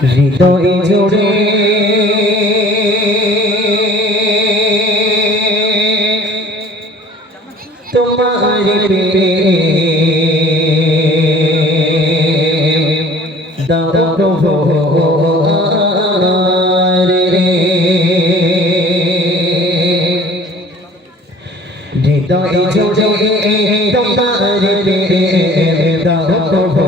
হৃদয়ে জোড়ে তোমার পেরে হৃদয়ে জোড়ে তোমার পেরে দাও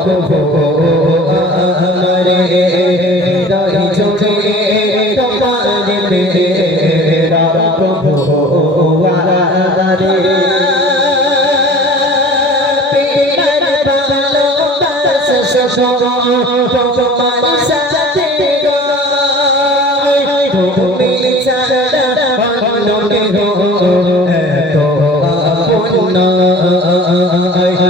I, I, I, I,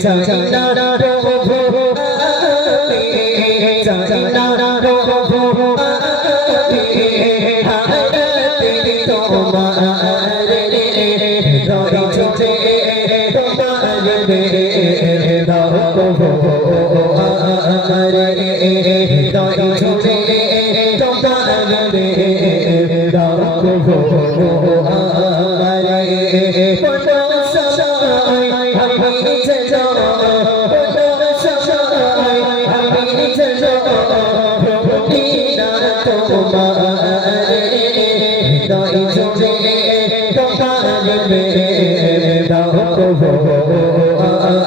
Chang chang da da da da da da da da da da da দে দাও কবো আরে দাও ঝুলে তোমার দে দাও কবো আরে পটো সবাই আমি নিচে যাও পটো সবাই আমি নিচে যাও প্রভু না তোমার দাও ঝুলে তোমার দে আমার